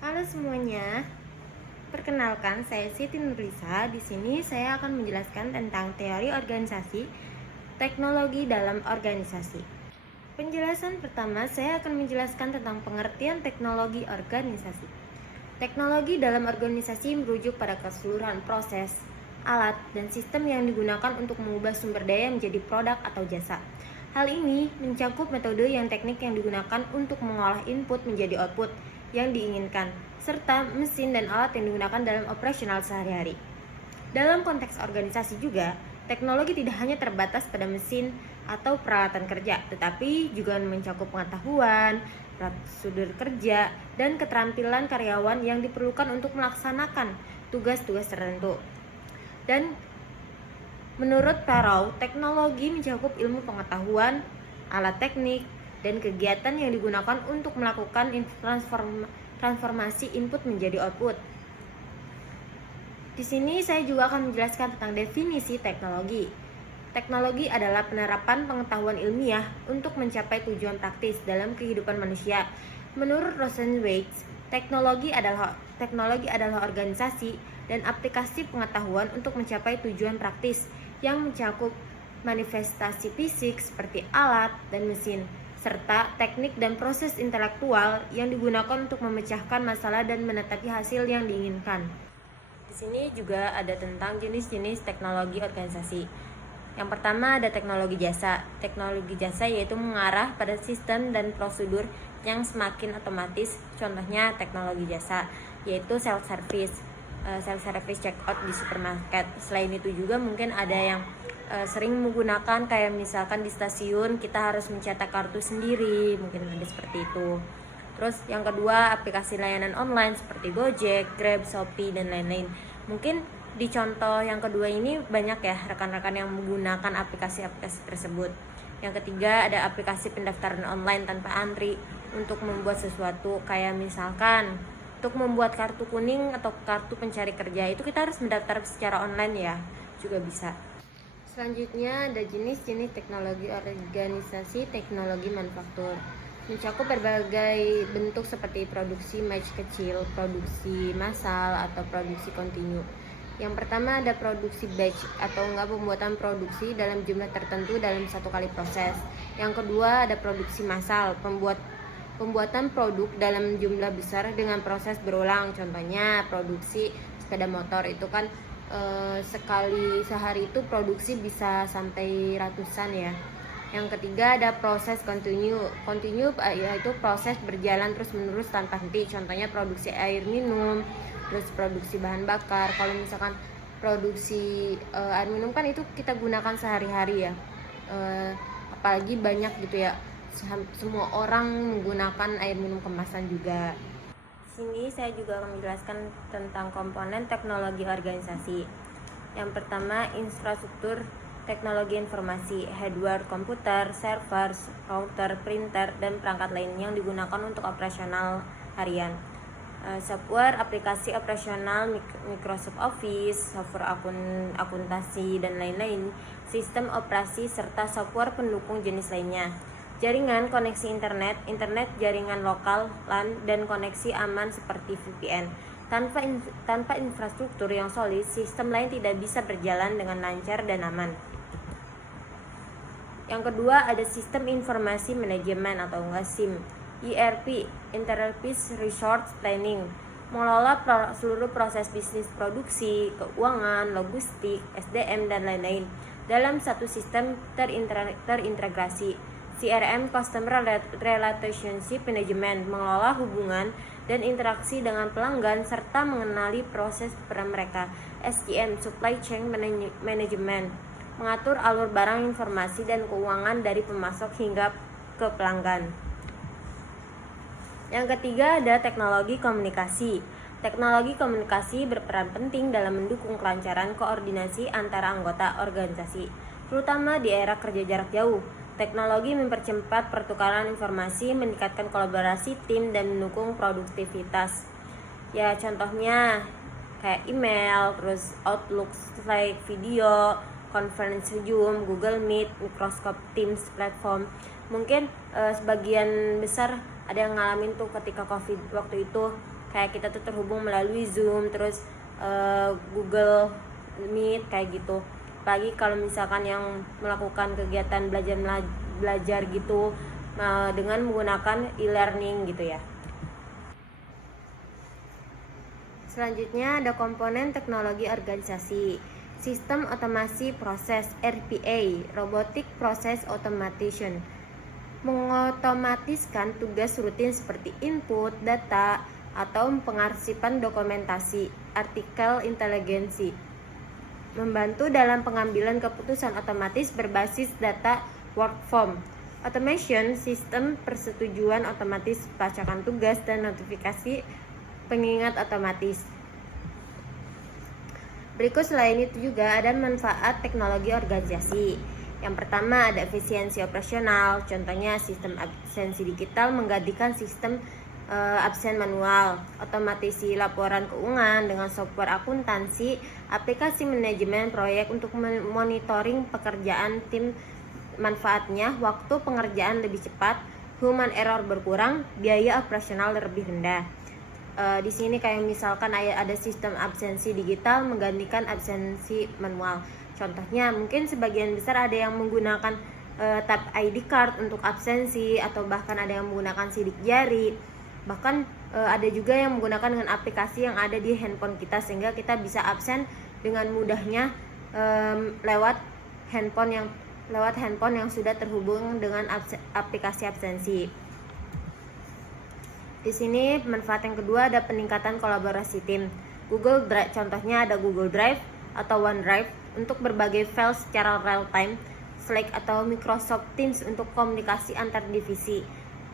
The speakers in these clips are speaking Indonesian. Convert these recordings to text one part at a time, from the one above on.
Halo semuanya, perkenalkan saya Siti Nurlisa. Di sini saya akan menjelaskan tentang teori organisasi, teknologi dalam organisasi. Penjelasan pertama, saya akan menjelaskan tentang pengertian teknologi organisasi. Teknologi dalam organisasi merujuk pada keseluruhan proses, alat, dan sistem yang digunakan untuk mengubah sumber daya menjadi produk atau jasa. Hal ini mencakup metode teknik yang digunakan untuk mengolah input menjadi output yang diinginkan, serta mesin dan alat yang digunakan dalam operasional sehari-hari. Dalam konteks organisasi juga, teknologi tidak hanya terbatas pada mesin atau peralatan kerja, tetapi juga mencakup pengetahuan, prosedur kerja, dan keterampilan karyawan yang diperlukan untuk melaksanakan tugas-tugas tertentu. Dan menurut Parrow, teknologi mencakup ilmu pengetahuan, alat teknik, dan kegiatan yang digunakan untuk melakukan transformasi input menjadi output. Di sini saya juga akan menjelaskan tentang definisi teknologi. Teknologi adalah penerapan pengetahuan ilmiah untuk mencapai tujuan praktis dalam kehidupan manusia. Menurut Rosenzweig, teknologi adalah organisasi dan aplikasi pengetahuan untuk mencapai tujuan praktis yang mencakup manifestasi fisik seperti alat dan mesin, serta teknik dan proses intelektual yang digunakan untuk memecahkan masalah dan menetapi hasil yang diinginkan. Di sini juga ada tentang jenis-jenis teknologi organisasi. Yang pertama ada teknologi jasa. Teknologi jasa yaitu mengarah pada sistem dan prosedur yang semakin otomatis. Contohnya teknologi jasa yaitu self-service checkout di supermarket. Selain itu juga mungkin ada yang sering menggunakan kayak misalkan di stasiun kita harus mencetak kartu sendiri, mungkin ada seperti itu. Terus yang kedua, aplikasi layanan online seperti Gojek, Grab, Shopee, dan lain-lain. Mungkin di contoh yang kedua ini banyak ya rekan-rekan yang menggunakan aplikasi-aplikasi tersebut. Yang ketiga, ada aplikasi pendaftaran online tanpa antri untuk membuat sesuatu kayak misalkan untuk membuat kartu kuning atau kartu pencari kerja itu kita harus mendaftar secara online ya, juga bisa. Selanjutnya ada jenis-jenis teknologi organisasi, teknologi manufaktur. Mencakup berbagai bentuk seperti produksi batch kecil, produksi massal, atau produksi kontinu. Yang pertama ada produksi batch atau pembuatan produksi dalam jumlah tertentu dalam satu kali proses. Yang kedua ada produksi massal, pembuatan produk dalam jumlah besar dengan proses berulang. Contohnya produksi sepeda motor itu kan sekali sehari itu produksi bisa sampai ratusan ya. Yang ketiga ada proses continue yaitu proses berjalan terus menerus tanpa henti. Contohnya produksi air minum, terus produksi bahan bakar. Kalau misalkan produksi air minum kan itu kita gunakan sehari-hari ya, apalagi banyak gitu ya, semua orang menggunakan air minum kemasan juga. Sini saya juga akan menjelaskan tentang komponen teknologi organisasi. Yang pertama, infrastruktur teknologi informasi, hardware komputer, server, router, printer, dan perangkat lain yang digunakan untuk operasional harian. Software, aplikasi operasional Microsoft Office, software akuntansi, dan lain-lain, sistem operasi, serta software pendukung jenis lainnya. Jaringan, koneksi internet jaringan lokal, LAN, dan koneksi aman seperti VPN. Tanpa infrastruktur yang solid, sistem lain tidak bisa berjalan dengan lancar dan aman. Yang kedua ada sistem informasi manajemen atau SIM. ERP, Enterprise Resource Planning, mengelola seluruh proses bisnis produksi, keuangan, logistik, SDM, dan lain-lain dalam satu sistem terintegrasi. CRM, Customer Relationship Management, mengelola hubungan dan interaksi dengan pelanggan serta mengenali proses peran mereka. SCM, Supply Chain Management, mengatur alur barang, informasi, dan keuangan dari pemasok hingga ke pelanggan. Yang ketiga ada teknologi komunikasi. Teknologi komunikasi berperan penting dalam mendukung kelancaran koordinasi antara anggota organisasi, terutama di era kerja jarak jauh. Teknologi mempercepat pertukaran informasi, meningkatkan kolaborasi tim, dan mendukung produktivitas. Ya contohnya kayak email, terus Outlook, Slack, video, conference Zoom, Google Meet, Microsoft Teams platform. Mungkin sebagian besar ada yang ngalamin tuh ketika COVID waktu itu kayak kita tuh terhubung melalui Zoom, terus Google Meet kayak gitu. Apalagi kalau misalkan yang melakukan kegiatan belajar gitu dengan menggunakan e-learning gitu ya. Selanjutnya ada komponen teknologi organisasi. Sistem otomasi proses RPA, Robotic Process Automation, mengotomatiskan tugas rutin seperti input data atau pengarsipan dokumentasi, artikel inteligensi, membantu dalam pengambilan keputusan otomatis berbasis data workflow. Automation, sistem persetujuan otomatis, pelacakan tugas dan notifikasi pengingat otomatis. Berikut selain itu juga ada manfaat teknologi organisasi. Yang pertama ada efisiensi operasional, contohnya sistem absensi digital menggantikan sistem absen manual, otomatisasi laporan keuangan dengan software akuntansi, aplikasi manajemen proyek untuk monitoring pekerjaan tim. Manfaatnya, waktu pengerjaan lebih cepat, human error berkurang, biaya operasional lebih rendah. Di sini kayak misalkan ada sistem absensi digital menggantikan absensi manual. Contohnya mungkin sebagian besar ada yang menggunakan tap ID card untuk absensi, atau bahkan ada yang menggunakan sidik jari. Bahkan ada juga yang menggunakan dengan aplikasi yang ada di handphone kita, sehingga kita bisa absen dengan mudahnya lewat handphone yang sudah terhubung dengan aplikasi absensi. Di sini manfaat yang kedua ada peningkatan kolaborasi tim. Google Drive, contohnya ada Google Drive atau OneDrive untuk berbagai file secara real time, Slack atau Microsoft Teams untuk komunikasi antar divisi,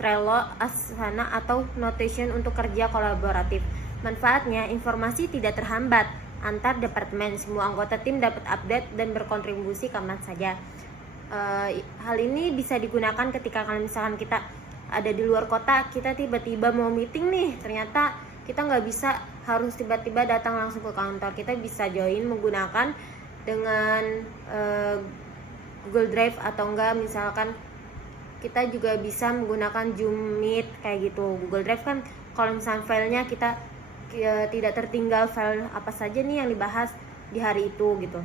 Trello, Asana atau Notion untuk kerja kolaboratif. Manfaatnya, informasi tidak terhambat antar departemen, semua anggota tim dapat update dan berkontribusi kapan saja. Hal ini bisa digunakan ketika kalau misalkan kita ada di luar kota, kita tiba-tiba mau meeting nih, ternyata kita nggak bisa harus tiba-tiba datang langsung ke kantor. Kita bisa join menggunakan dengan Google Drive, atau enggak misalkan kita juga bisa menggunakan Zoom Meet kayak gitu. Google Drive kan kalau misalnya filenya kita tidak tertinggal file apa saja nih yang dibahas di hari itu gitu.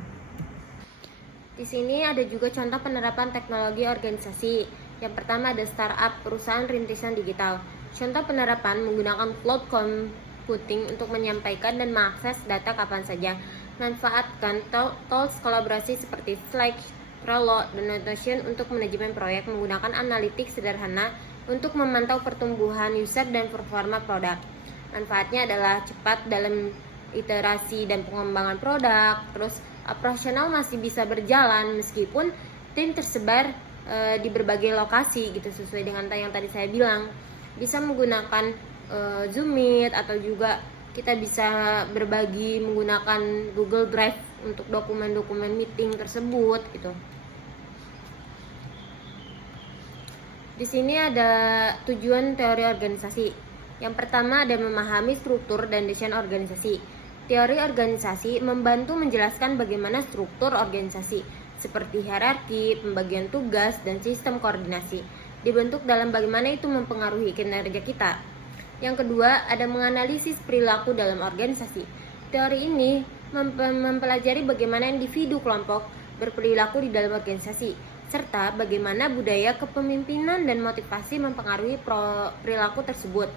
Di sini ada juga contoh penerapan teknologi organisasi. Yang pertama ada startup, perusahaan rintisan digital. Contoh penerapan menggunakan cloud computing untuk menyampaikan dan mengakses data kapan saja. Manfaatkan tools kolaborasi seperti Slack, Trello, dan Notion untuk manajemen proyek menggunakan analitik sederhana untuk memantau pertumbuhan user dan performa produk. Manfaatnya adalah cepat dalam iterasi dan pengembangan produk, terus operasional masih bisa berjalan meskipun tim tersebar di berbagai lokasi gitu, sesuai dengan yang tadi saya bilang. Bisa menggunakan Zoom Meet, atau juga kita bisa berbagi menggunakan Google Drive untuk dokumen-dokumen meeting tersebut gitu. Di sini ada tujuan teori organisasi. Yang pertama ada memahami struktur dan desain organisasi. Teori organisasi membantu menjelaskan bagaimana struktur organisasi seperti hierarki, pembagian tugas, dan sistem koordinasi dibentuk dalam bagaimana itu mempengaruhi kinerja kita. Yang kedua, ada menganalisis perilaku dalam organisasi. Teori ini mempelajari bagaimana individu kelompok berperilaku di dalam organisasi, serta bagaimana budaya kepemimpinan dan motivasi mempengaruhi perilaku tersebut.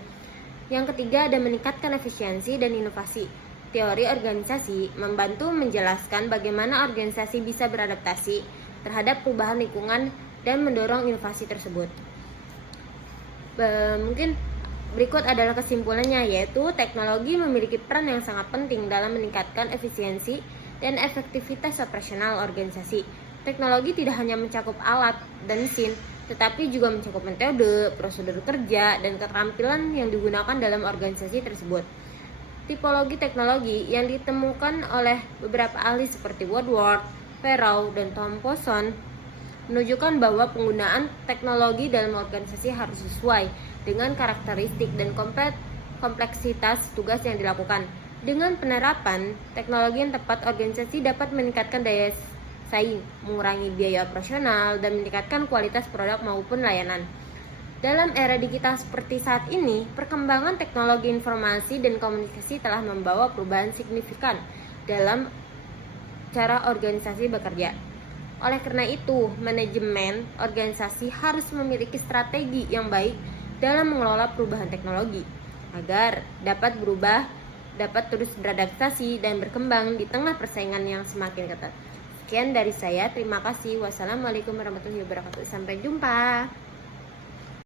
Yang ketiga, ada meningkatkan efisiensi dan inovasi. Teori organisasi membantu menjelaskan bagaimana organisasi bisa beradaptasi terhadap perubahan lingkungan dan mendorong inovasi tersebut. Mungkin berikut adalah kesimpulannya, yaitu teknologi memiliki peran yang sangat penting dalam meningkatkan efisiensi dan efektivitas operasional organisasi. Teknologi tidak hanya mencakup alat dan mesin, tetapi juga mencakup metode, prosedur kerja, dan keterampilan yang digunakan dalam organisasi tersebut. Tipologi teknologi yang ditemukan oleh beberapa ahli seperti Woodward, Farrow, dan Thompson menunjukkan bahwa penggunaan teknologi dalam organisasi harus sesuai dengan karakteristik dan kompleksitas tugas yang dilakukan. Dengan penerapan teknologi yang tepat, organisasi dapat meningkatkan daya saing, mengurangi biaya operasional, dan meningkatkan kualitas produk maupun layanan. Dalam era digital seperti saat ini, perkembangan teknologi informasi dan komunikasi telah membawa perubahan signifikan dalam cara organisasi bekerja. Oleh karena itu, manajemen organisasi harus memiliki strategi yang baik dalam mengelola perubahan teknologi agar dapat terus beradaptasi dan berkembang di tengah persaingan yang semakin ketat. Sekian dari saya, terima kasih. Wassalamualaikum warahmatullahi wabarakatuh. Sampai jumpa.